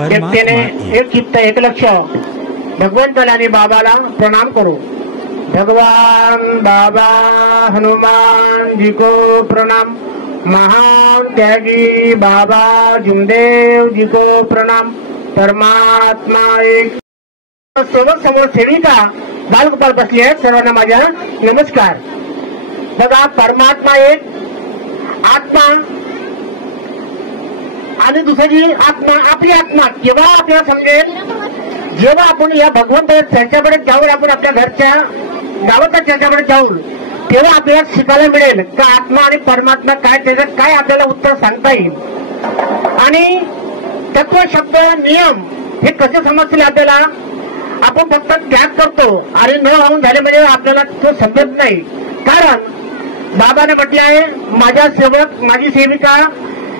व्यक्तीने एक चित्त एक लक्ष भगवंताला आणि बाबाला प्रणाम करो। भगवान बाबा हनुमान जी को प्रणाम। महान त्यागी बाबा जुमदेव जी को प्रणाम। परमात्मा एक समोर सेविका बालगोपाल बसले आहेत, सर्वांना माझा नमस्कार। बघा, परमात्मा एक, आत्मा आणि दुसरी आत्मा, आपली आत्मा केव्हा आपल्याला समजेल, जेव्हा आपण या भगवंत चर्चाकडे जाऊन, आपण आपल्या घरच्या गावाच्या चर्चाकडे जाऊन, तेव्हा आपल्याला शिकायला मिळेल का आत्मा आणि परमात्मा काय, त्याचं काय आपल्याला उत्तर सांगता येईल आणि तत्व शब्द नियम हे कसे समजतील आपल्याला। आपण फक्त त्याग करतो आणि न होऊन झाले म्हणजे आपल्याला तो समजत नाही। कारण बाबाने म्हटले आहे, माझा सेवक माझी सेविका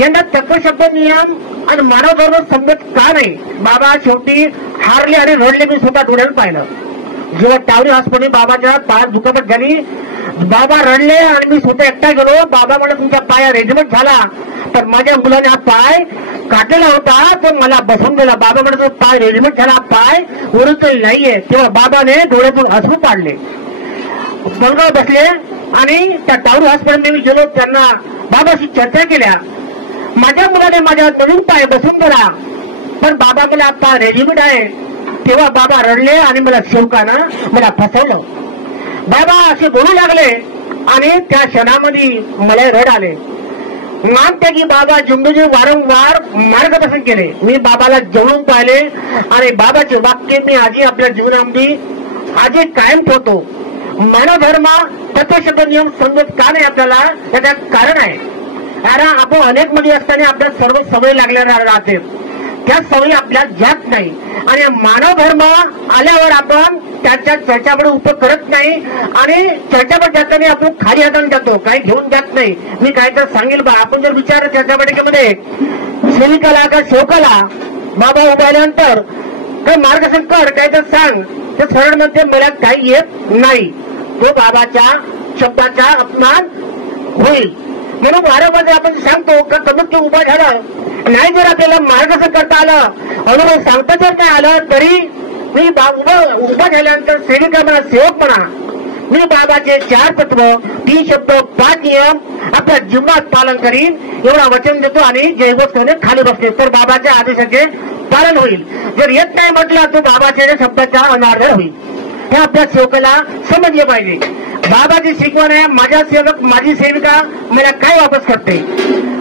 यांना तत्व शब्द नियम आणि मानव धर्म समजत का नाही। बाबा शेवटी हारले आणि रडले, मी स्वतः डोळ्यानं पाहिलं। जेव्हा टावरी हॉस्पिटल बाबाच्या पायात दुखापत झाली, बाबा रडले आणि मी स्वतः एकटा गेलो। बाबा म्हणले, तुमच्या पाया रेजिमेंट झाला, तर माझ्या मुलाने हा पाय काढलेला होता तो मला बसवून दिला। बाबा म्हणतो, पाय रेजिमेंट झाला, पाय ओरिजिनल नाहीये। तेव्हा बाबाने डोळ्यातून अश्रू पाडले। मुलगा बसले आणि त्या टावरी हॉस्पिटलमध्ये मी गेलो, त्यांना बाबाशी चर्चा केल्या। माझ्या मुलाने माझ्या नवीन पाय बसवून दिला, पण बाबा मला पाय रेजिमेंट आहे। तेव्हा बाबा रडले आणि मला सेवकानं मला फसवलं। बाबा असे बोलू लागले आणि त्या क्षणामध्ये मला रड आले। मानते की बाबा जुंबूजी वारंवार मार्गदर्शन केले, मी बाबाला जवळून पाहिले आणि बाबाचे वाक्य मी आजी आपल्या जीवनामध्ये आजी कायम ठेवतो। मानव धर्म तत्वशब्द नियम समजत का नाही आपल्याला, याचं कारण आहे, कारण आपण अनेक मध्ये असताना आपल्याला सर्व सवय लागल्या राहते, त्या सवयी आपल्याला जात नाही आणि मानव धर्म आल्यावर आपण त्याच्या चर्चाकडे उपयोग करत नाही आणि चर्चाकडे जाताना आपण खाली हाताने जातो, काही घेऊन जात नाही। मी काय तर सांगेल बा, आपण जर विचार चर्चामध्ये सेविकाला का सेवकाला बाबा उभारल्यानंतर काय मार्गदर्शन कर, काय तर सांग, ते सरळ म्हणते मला काही येत नाही, तो बाबाच्या शब्दाचा अपमान होईल। म्हणून वारंवार आपण सांगतो का कमीत कमी उभा झालं नाही, जर आपल्याला मार्गदर्शन करता आलं, अनुभव सांगता जर नाही आलं, तरी मी उभा झाल्यानंतर सेविका म्हणा, सेवक म्हणा, मी बाबाचे 4 तत्व 3 शब्द 5 नियम आपल्या जीवनात पालन करीन एवढा वचन देतो आणि जयघोष करणे खाली बसते, तर बाबाच्या आदेशाचे पालन होईल। जर येत नाही म्हटलं तर बाबाच्या शब्दाचा अनादर होईल, हे आपल्या सेवकाला समजले पाहिजे। बाबाची शिकवण आहे, माझा सेवक माझी सेविका मला काय वापस करते।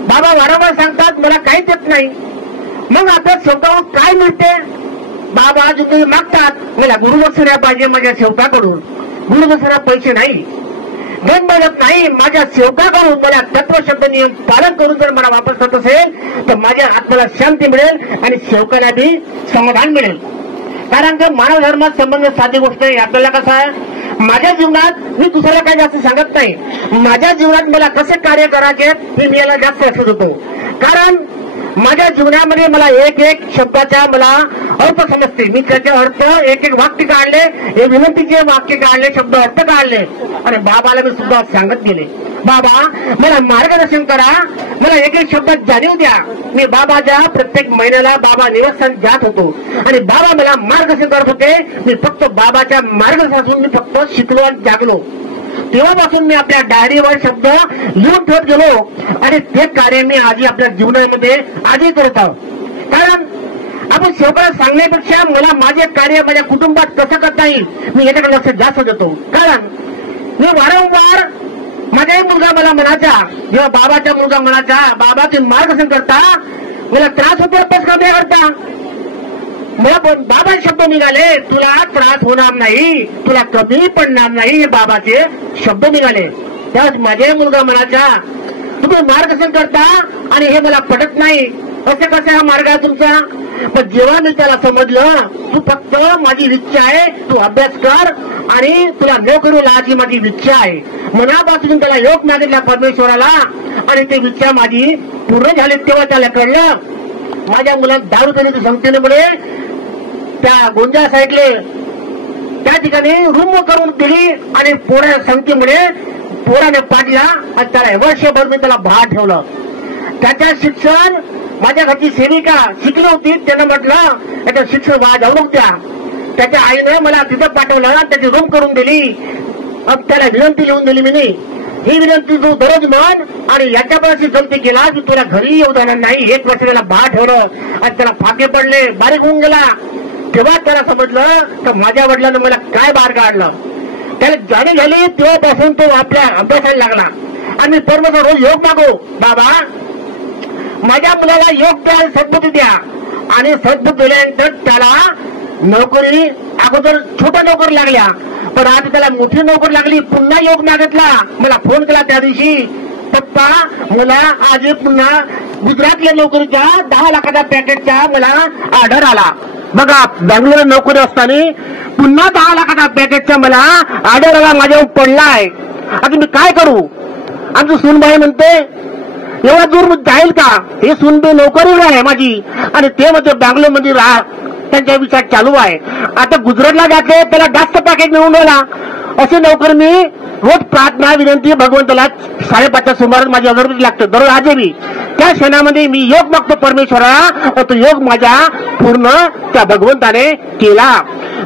बाबा वारंवार सांगतात मला काहीच येत नाही, मग आपल्या सेवकावर काय मिळते। बाबा तुम्ही मागतात मला गुरुदक्षिणा पाहिजे माझ्या सेवकाकडून, गुरुदक्षिणा पैसे नाही, गण मिळत नाही, माझ्या सेवकाकडून मला तत्व शब्द नियम पालन करून जर मला वापस करत असेल तर माझ्या आत्म्याला शांती मिळेल आणि सेवकाला बी समाधान मिळेल। कारण का मानव धर्मात संबंध साधी गोष्ट आहे। आपल्याला कसं आहे, माझ्या जीवनात मी दुसऱ्याला काही जास्त सांगत नाही, माझ्या जीवनात मला कसे कार्य करायचे हे मी याला जास्त लक्ष देतो। कारण माझ्या जीवनामध्ये मला एक एक शब्दाचा मला अर्थ समजते, मी त्याचे अर्थ एक एक वाक्य काढले, एक विनंतीचे वाक्य काढले, शब्द अर्थ काढले आणि बाबाला मी सुद्धा सांगत गेले, बाबा मला मार्गदर्शन करा, मला एक एक शब्दात जाणीव द्या। मी बाबाच्या प्रत्येक महिन्याला बाबा निवासस्थान जात होतो आणि बाबा मला मार्गदर्शन करत होते। मी फक्त बाबाच्या मार्गदर्शनातून मी फक्त शिकलो आणि जागलो। तेव्हापासून मी आपल्या डायरीवर शब्द लिहून ठेवत गेलो आणि ते कार्य मी आधी आपल्या जीवनामध्ये आधी करत आहोत। कारण आपण सेवकाला सांगण्यापेक्षा मला माझे कार्य माझ्या कुटुंबात कसं करता येईल मी याच्याकडे लक्ष जास्त देतो। कारण मी वारंवार माझाही मुलगा मला म्हणायचा, जेव्हा बाबाचा मुलगा म्हणायचा बाबाचे मार्गदर्शन करता मला त्रास होतो अभ्यास करण्याकरता, मला पण बाबा शब्द निघाले, तुला त्रास होणार नाही, तुला कमी पडणार नाही, हे बाबाचे शब्द निघाले। त्यावेळेस माझाही मुलगा म्हणायचा तुम्ही मार्गदर्शन करता आणि हे मला पटत नाही, असं कसं हा मार्ग आहे तुमचा। पण जेव्हा मी त्याला समजलं तू फक्त माझी इच्छा आहे, तू अभ्यास कर आणि तुला नोकरी लावायची माझी इच्छा आहे, मनापासून त्याला योग मागितला परमेश्वराला आणि ते इच्छा माझी पूर्ण झाली। तेव्हा त्याला कळलं माझ्या मुलात दारू पिण्याची संस्थेमुळे त्या गोंजा साईडले त्या ठिकाणी रूम करून दिली आणि पोराच्या संख्येमुळे पोराने पाडला आणि त्याला वर्षभर मी त्याला भार ठेवलं। त्याच्या शिक्षण माझ्या घरची सेविका शिकली होती, त्यानं म्हटलं त्याचं शिक्षण जाऊ द्या. त्याच्या आईने मला तिथं पाठवलं, त्याची रूम करून दिली. मग त्याला विनंती लिहून दिली मी, ही विनंती तू दररोज मान आणि याच्यापाशी गलती केला की तुला घरी येऊ देणार नाही. 1 वर्ष त्याला बाळ ठेवलं आणि त्याला फाके पडले, बारीक होऊन गेला. तेव्हा त्याला समजलं तर माझ्या वडिलांनी मला काय बाहेर काढलं. त्याला जाणी झाली, तेव्हापासून तो आपल्या अभ्यासाला लागला. आणि मी परमेश्वर रोज योग मागो, बाबा माझ्या मुलाला योग द्या, सद्बुद्धी द्या. आणि सद्बुद्धी दिल्यानंतर त्याला नोकरी, अगोदर छोट्या नोकरी लागल्या, पण आता त्याला मोठी नोकरी लागली. पुन्हा योग मागितला, मला फोन केला त्या दिवशी, पप्पा मला आज पुन्हा गुजरातल्या नोकरीच्या 10 लाखाच्या पॅकेटचा मला ऑर्डर आला. बघा, बँगलोर नोकरी असताना पुन्हा 10 लाखाच्या पॅकेटचा मला ऑर्डर आला, माझ्यावर पडलाय. आता मी काय करू? आमची सूनबाई म्हणते एवढा दूर जाईल का? हे सूनबाई नोकरी आहे माझी आणि ते मध्ये बँगलोर मध्ये राहा, त्यांचा विचार चालू आहे. आता गुजरातला जाते, त्याला जास्त पॅकेज मिळून राहिला. अशी नोकरी मी रोज प्रार्थना विनंती भगवंताला 5:30च्या सुमारास माझी अगरबत्ती लागते दररोज. आजही त्या क्षणामध्ये मी योग मागतो परमेश्वरा, तो योग माझ्या पूर्ण त्या भगवंताने केला.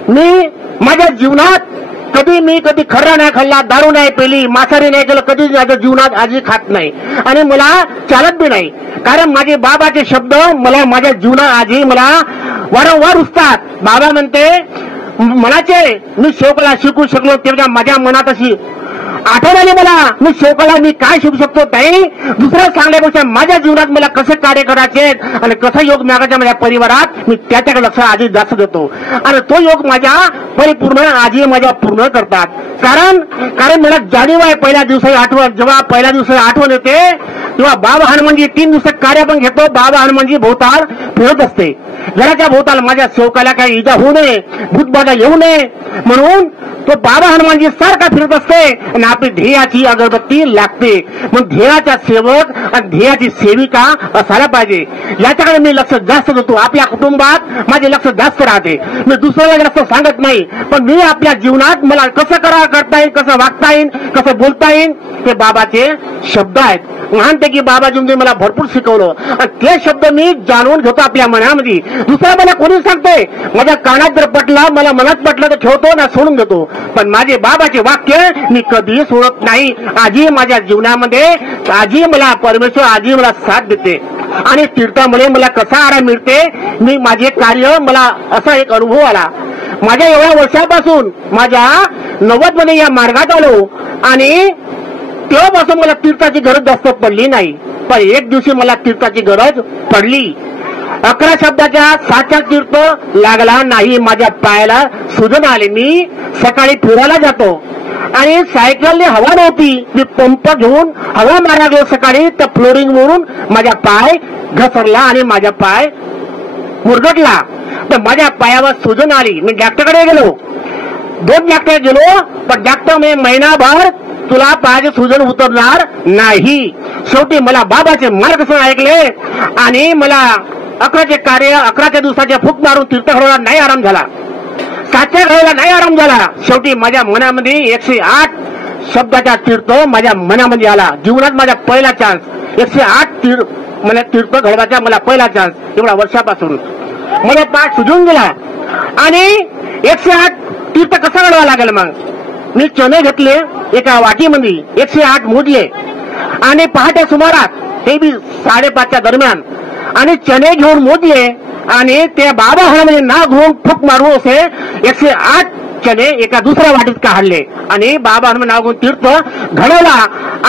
मी माझ्या जीवनात कधी खर्रा नाही खाल्ला, दारू नाही पेली, मांसाहारी नाही केलं, कधी माझ्या जीवनात आजही खात नाही आणि मला चालत बी नाही. कारण माझे बाबाचे शब्द मला माझ्या जीवनात आजही मला वारंवार रुजतात. बाबा म्हणते मनाचे मी शोकाला शिकू शकलो, तेव्हा माझ्या मनात अशी आठवण आली मला, मी शोकाला मी काय शिकू शकतो ताई, दुसऱ्या सांगण्यापेक्षा माझ्या जीवनात मला कसे कार्य करायचे आणि कसा योग मागायचा माझ्या परिवारात, मी त्याच्याकडे लक्ष आधी जास्त देतो. आणि तो योग माझ्या परिपूर्ण आजी माझ्या पूर्ण करतात. कारण मला जाणीव आहे पहिल्या दिवसाची आठवण. जेव्हा पहिल्या दिवसाची आठवण येते तेव्हा बाबा हनुमानजी 3 दिवसात कार्य पण घेतो. बाबा हनुमानजी भोवताल फिरत असते, घराच्या भोवताल माझ्या सेवकाला काही इजा होऊ नये, भूतबाधा येऊ नये म्हणून तो बाबा हनुमानजी सारखा फिरत असते आणि आपली ध्येयाची अगरबत्ती लागते. मग ध्येयाचा सेवक आणि ध्येयाची सेविका असायला पाहिजे, याच्याकडे मी लक्ष जास्त देतो. आपल्या कुटुंबात माझे लक्ष जास्त राहते. मी दुसऱ्याला जास्त सांगत नाही, पण मी आपल्या जीवनात मला कसं करता येईल, कसं वागता येईल, कसं बोलता येईल, ते बाबाचे शब्द आहेत. लहानपैकी बाबाजींनी मला भरपूर शिकवलं आणि ते शब्द मी जाणून घेतो आपल्या मनामध्ये. दुसऱ्या मला कोणी सांगते, माझ्या कानात जर पटलं, मला मनात पटलं तर ठेवतो ना सोडून देतो, पण माझे बाबाचे वाक्य मी कधीही सोडत नाही. आजी माझ्या जीवनामध्ये, आजी मला परमेश्वर आजी मला साथ देते आणि तीर्थामुळे मला कसा आराम मिळते. मी माझे कार्य, मला असा एक अनुभव आला. माझ्या एवढ्या वर्षापासून माझ्या 90 मध्ये या मार्गात आलो आणि तेव्हापासून मला तीर्थाची गरज जास्त पडली नाही, पण एक दिवशी मला तीर्थाची गरज पडली. 11 शब्दाच्या 7चा तीर्थ लागला नाही, माझ्या पायाला सुजन आले. मी सकाळी फिरायला जातो आणि सायकलने हवा नव्हती, मी पंप घेऊन हवा मारायला गेलो सकाळी, तर फ्लोरिंग वरून माझा पाय घसरला आणि माझा पाय मुरगटला. तर माझ्या पायावर सुजन आली. मी डॉक्टरकडे गेलो, 2 डॉक्टर गेलो, पण डॉक्टर मी महिनाभर तुला पायाचे सुजन उतरणार नाही. शेवटी मला बाबाचे मार्गदर्शन ऐकले आणि मला 11चे कार्य 11च्या दिवसाच्या फूक मारून तीर्थ घडवला नाही आराम झाला, 7च्या घडवला नाही आराम झाला. शेवटी माझ्या मनामध्ये 108 शब्दाचा तीर्थ माझ्या मनामध्ये आला. जीवनात माझा पहिला चान्स 108 तीर्थ घडवायचा मला पहिला चान्स. एवढ्या वर्षापासून मला पाठ सुजून गेला आणि 108 तीर्थ कसा घडवा लागेल. मग मी चणे घेतले एका वाटीमध्ये, 108 मोजले आणि पहाटे सुमारात, ते बी 5:30च्या दरम्यान, आणि चणे घेऊन मोजले आणि ते बाबा हनुमानजी नाव घेऊन फूक मारून असे 108 चणे एका दुसऱ्या वाटीत काढले आणि बाबा हनुमान नाव घेऊन तीर्थ घडवला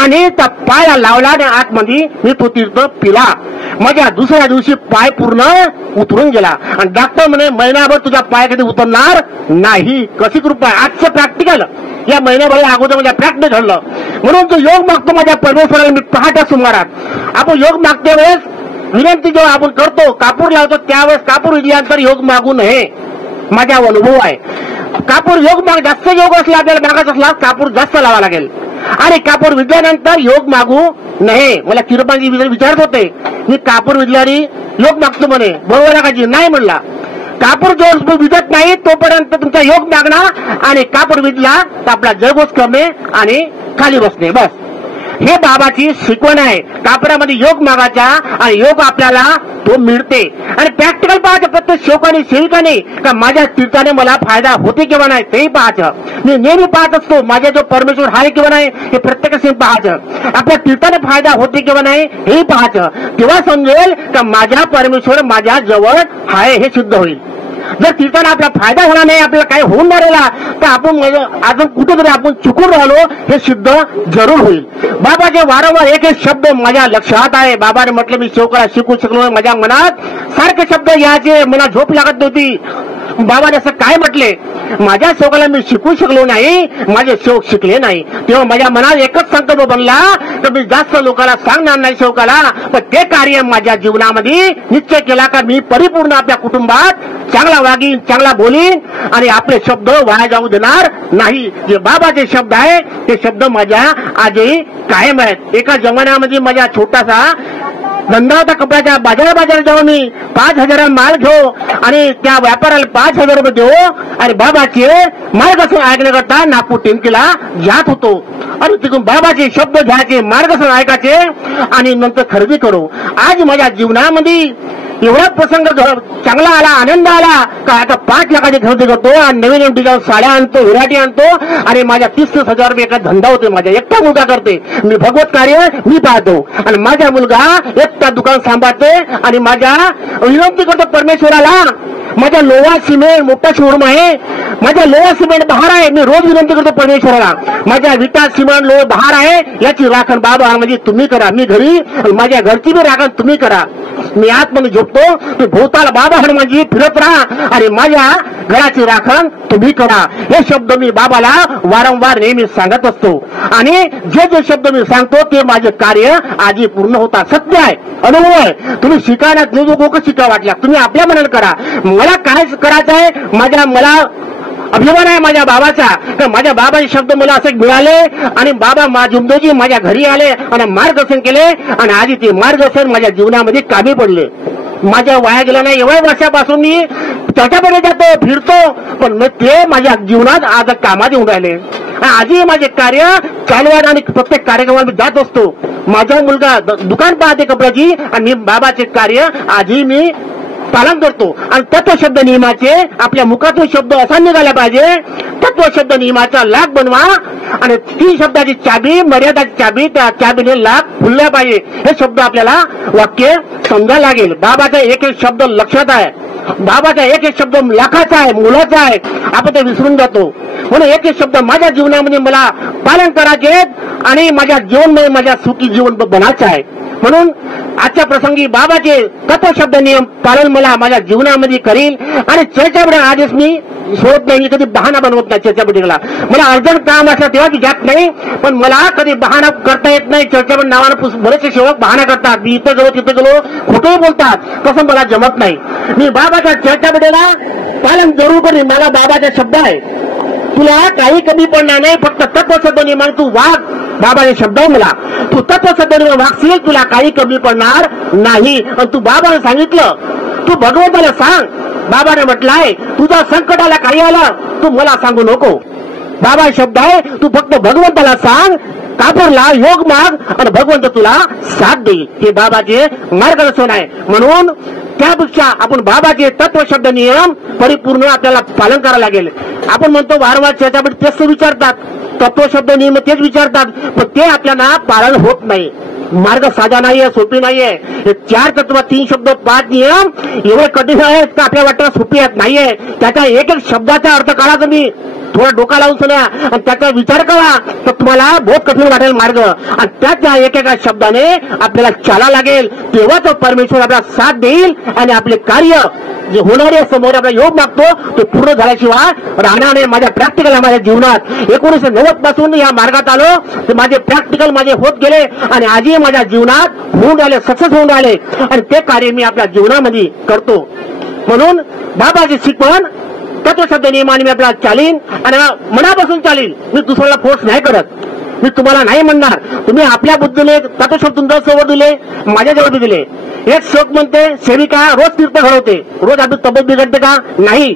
आणि त्या पायाला लावला आणि आतमध्ये मी तो तीर्थ पिला. माझ्या दुसऱ्या दिवशी पाय पूर्ण उतरून गेला आणि डॉक्टर म्हणे महिनाभर तुझा पाय कधी उतरणार नाही. कशी कृपा आहे. आजचं प्रॅक्टिकल या महिन्याभर अगोदर माझ्या प्रॅक्टिस घडलं. म्हणून तो योग मागतो माझ्या परमेश्वराला. मी पहाटे सुमारात आपण योग मागते वेळेस विनंती जेव्हा आपण करतो, कापूर लावतो, त्यावेळेस कापूर विजल्यानंतर योग मागू नये. माझा अनुभव आहे. कापूर योग जास्त योग असला, आपल्याला मागायचा असला कापूर जास्त लावा लागेल आणि कापूर विजल्यानंतर योग मागू नये. मला किरपाजी विचारत होते, मी कापूर विजल्याने योग मागतो म्हणे, बरोबर लागायची नाही म्हणला. कापूर जो विजत नाही तोपर्यंत तुमचा योग मागणं आणि कापूर विजला तर आपला जयघोष करणे आणि खाली बसणे बस. हे बाबाची शिकवण आहे. कापडामध्ये योग मागायचा आणि योग आपल्याला तो मिळते. आणि प्रॅक्टिकल पाहायचं प्रत्येक सेवकाने सेविकाने का माझ्या तीर्थाने मला फायदा होते किंवा नाही तेही पाहायचं. मी नेहमी पाहत असतो माझ्या जो परमेश्वर आहे किंवा नाही हे प्रत्येकाने पाहायचं. आपल्या तीर्थाने फायदा होते किंवा नाही हेही पाहायचं. तेव्हा समजेल का माझ्या परमेश्वर माझ्या जवळ आहे हे सिद्ध होईल. जर तीर्थाने आपला फायदा होणार नाही आपल्याला काही होऊन राहिला तर आपण अजून कुठेतरी आपण चुकून राहिलो हे सिद्ध जरूर होईल. बाबाचे वारंवार एक एक शब्द माझ्या लक्षात आहे. बाबाने म्हटलं मी सेवकाला शिकू शकलो. माझ्या मनात सारखे शब्द यायचे, मला झोप लागत नव्हती. बाबाने असं काय म्हटले, माझ्या सेवकाला मी शिकू शकलो नाही, माझे सेवक शिकले नाही. तेव्हा माझ्या मनात एकच संकल्प बनला तर मी जास्त लोकांना सांगणार नाही सेवकाला, पण ते कार्य माझ्या जीवनामध्ये निश्चय केला का मी परिपूर्ण आपल्या कुटुंबात चांगला वागीन, चांगला बोलीन आणि आपले शब्द वाया जाऊ देणार नाही. जे बाबाचे शब्द आहे ते शब्द माझ्या आजही कायम आहेत. एका जमान्यामध्ये माझा छोटासा धंदा होता कपड्याच्या. बाजारात जाऊन मी 5,000 माल घेऊ आणि त्या व्यापाराला 5,000 रुपये देऊ आणि बाबाचे मार्गदर्शन ऐकण्याकरता नागपूर टेमकीला जात होतो. आणि तिकडून बाबाचे शब्द घ्यायचे, मार्गदर्शन ऐकायचे आणि नंतर खरेदी करू. आज माझ्या जीवनामध्ये एवढा प्रसंग चांगला आला, आनंद आला का आता 5 लाखाची खरेदी करतो आणि नवीन नवीन डिझाईन साड्या आणतो, व्हरायटी आणतो आणि माझ्या 30,000 रुपये एका धंदा होते. माझ्या एकटा मुलगा करते, मी भगवत कार्य मी पाहतो आणि माझा मुलगा एकटा दुकान सांभाळते आणि माझ्या विनंती करतो परमेश्वराला. माझ्या लोहा सिमेंट मोठा शोरूम आहे, माझ्या लोहा सिमेंट बाहेर आहे, मी रोज विनंती करतो परमेश्वराला माझ्या विटा सिमेंट लोह बाहेर आहे याची राखण बाबा म्हणजे तुम्ही करा. मी घरी माझ्या घरची बी राखण तुम्ही करा. मी आतमध्ये झोपतो, तू भोवताला बाबा हनुमानजी फिरत राहा आणि माझ्या घराची राखण तुम्ही करा. हे शब्द मी बाबाला वारंवार नेहमी सांगत असतो आणि जे जे शब्द मी सांगतो ते माझे कार्य आजही पूर्ण होतात. सत्य आहे, अनुभव आहे. तुम्ही शिकायला लोक शिका वाटल्या तुम्ही आपल्या मनाने करा. मला काय करायचं आहे, मला अभिमान आहे माझ्या बाबाचा. तर माझ्या बाबाचे शब्द मला असे मिळाले आणि बाबा जुमदोजी माझ्या घरी आले आणि मार्गदर्शन केले आणि आधी ते मार्गदर्शन माझ्या जीवनामध्ये कामी पडले. माझ्या वाया गेला नाही. एवढ्या वर्षापासून मी त्याच्याकडे जातो फिरतो पण ते माझ्या जीवनात आज कामात येऊन राहिले. आजही माझे कार्य चालू आहे आणि प्रत्येक कार्यक्रमाला मी जात असतो. माझा मुलगा दुकान पाहते कपड्याची आणि मी बाबाचे कार्य आजही मी पालन करतो. आणि तत्वशब्द नियमाचे आपल्या मुखातून शब्द असा निघाला पाहिजे. तत्वशब्द नियमाचा लाख बनवा आणि 3 शब्दाची चाबी मर्यादाची चाबी, त्या चाबीने लाख खुलल्या पाहिजे. हे शब्द आपल्याला वाक्य समजायला लागेल. बाबाचा एक एक शब्द लक्षात आहे, बाबाचा एक एक शब्द लाखाचा आहे, मुलाचा आहे. आपण ते विसरून जातो. म्हणून एक एक शब्द माझ्या जीवनामध्ये मला पालन करायचे आणि माझ्या जीवनमध्ये माझ्या सुखी जीवन बनायचं आहे. म्हणून आजच्या प्रसंगी बाबाचे तत्वशब्द नियम पालन मला माझ्या जीवनामध्ये करील. आणि चर्चापीठ आधीच मी सोडत नाही, कधी बहाणा बनवत नाही. चर्चापीठला मला अर्जंट काम असलं तेव्हा की जात नाही, पण मला कधी बहाणा करता येत नाही. चर्चापीठ नावानं बरेचसे सेवक बहाणा करतात, मी इथं गेलो तिथं गेलो खोटंही बोलतात, तसं मला जमत नाही. मी बाबाच्या चर्चापीठला पालन जरूर करीन. मला बाबाचा शब्द आहे, तुला काही कमी पडणार नाही. फक्त तत्वशब्द नियमाने तू वाग. बाबाचे शब्द आहे मला, तू तत्वशब्द नियम वागशील तुला काही कमी पडणार नाही. आणि तू बाबाने सांगितलं तू भगवंताला सांग. बाबाने म्हटलंय तुझा संकटाला काही आलं तू मला सांगू नको. बाबा शब्द आहे तू फक्त भगवंताला सांग, कापूरला योग माग आणि भगवंत तुला साथ देईल. हे बाबाचे मार्गदर्शन आहे. म्हणून त्यापेक्षा आपण बाबाचे तत्वशब्द नियम परिपूर्ण आपल्याला पालन करावं लागेल. आपण म्हणतो वारंवार चर्चापीठ तेच विचारतात, तत्वशब्द नियम तेच विचारतात, पण ते आपल्याला पालन होत नाही. मार्ग साधा नाहीये, सोपी नाहीये. हे 4 तत्व 3 शब्द 5 नियम एवढे कठीण आहेत का आपल्या वाटतं सोपी आहेत नाहीये. त्याच्या एक एक शब्दाचा अर्थ काढा तुम्ही, थोडा डोका लावून सुना आणि त्याचा विचार करा तर तुम्हाला बहुत कठीण वाटेल मार्ग. आणि त्याच्या एकेका शब्दाने आपल्याला चाला लागेल. तेव्हा तो परमेश्वर आपल्याला साथ देईल आणि आपले कार्य जे होणारे समोर आपला योग मागतो ते पूर्ण झाल्याशिवाय राहणार नाही. माझ्या प्रॅक्टिकल माझ्या जीवनात 1990 पासून या मार्गात आलो ते माझे प्रॅक्टिकल माझे होत गेले आणि आजही माझ्या जीवनात होऊन राहिले, सक्सेस होऊन राहिले आणि ते कार्य मी आपल्या जीवनामध्ये करतो. म्हणून बाबाची शिकवण तत्वशब्द नियमाने मी आपल्याला चालीन आणि मनापासून चालीन. मी दुसऱ्याला फोर्स नाही करत. मी तुम्हाला नाही म्हणणार. तुम्ही आपल्या बुद्धीने तत्वशब्द तुमच्यासोबत दिले, माझ्याजवळ बी दिले. एक श्लोक म्हणते सेविका रोज तीर्थ घडवते. रोज आपली तब्येत बिघडते का? नाही.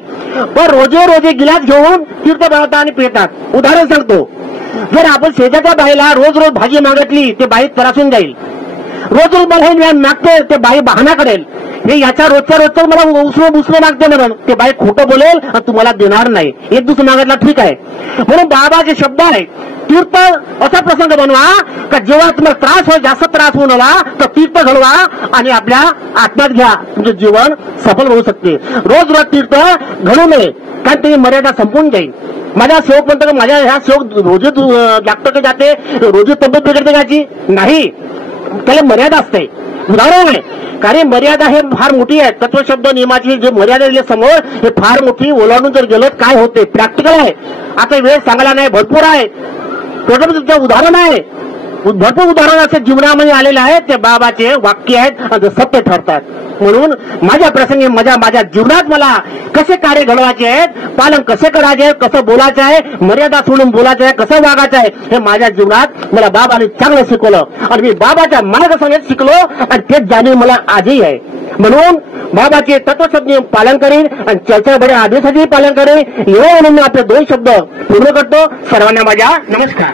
पण रोजे रोजे गिलास घेऊन तीर्थ बनवतात आणि पितात. उदाहरण सांगतो, जर आपण शेजाच्या बाईला रोज रोज भाजी मागितली ते बाई त्रासून जाईल. रोज रोज मला मागते ते बाई बहाणा करेल. हे याच्या रोजच्या मला उसरून मागते म्हणून ते बाई खोटं बोलेल आणि तुम्हाला देणार नाही. एक दिवस मागितला ठीक आहे. म्हणून बाबाचे शब्द आहे, तीर्थ असा प्रसंग बनवा का जेव्हा तुम्हाला त्रास होईल, जास्त त्रास होऊ नका तर तीर्थ घडवा आणि आपल्या आत्म्यात घ्या. तुमचे जीवन सफल होऊ शकते. रोज रोज तीर्थ घडू नये, कारण ते मर्यादा संपून जाईल. माझा सेवक म्हणतो की माझ्या ह्या सेवक रोजी डॉक्टरकडे जाते, रोजी तब्येत बिघडते त्याची नाही. त्याला मर्यादा असते. उदाहरण आहे, कारण मर्यादा हे फार मोठी आहे. तत्वशब्द नियमाची जे मर्यादा दिली समोर हे फार मोठी ओलांडून जर गेलं काय होते. प्रॅक्टिकल आहे. आता वेळ सांगायला नाही, भरपूर आहे. तुमचं उदाहरण आहे, भरपूर उदाहरण असे जीवनामध्ये आलेले आहेत. ते बाबाचे वाक्य आहेत आणि सत्य ठरतात. म्हणून माझ्या प्रसंगी माझ्या जीवनात मला कसे कार्य घडवायचे आहेत, पालन कसे करायचे आहे, कसं बोलायचं आहे, मर्यादा सोडून बोलायचं आहे, कसं वागायचं आहे, हे माझ्या जीवनात मला बाबाने चांगलं शिकवलं आणि मी बाबाच्या मार्गदर्शनात शिकलो आणि तेच जाणीव मला आजही आहे. म्हणून बाबाचे तत्वशब्द पालन करीन आणि त्याच्या बड्या आदेशाचेही पालन करीन. एवढं म्हणून मी आपले 2 शब्द पूर्ण करतो. सर्वांना माझ्या नमस्कार.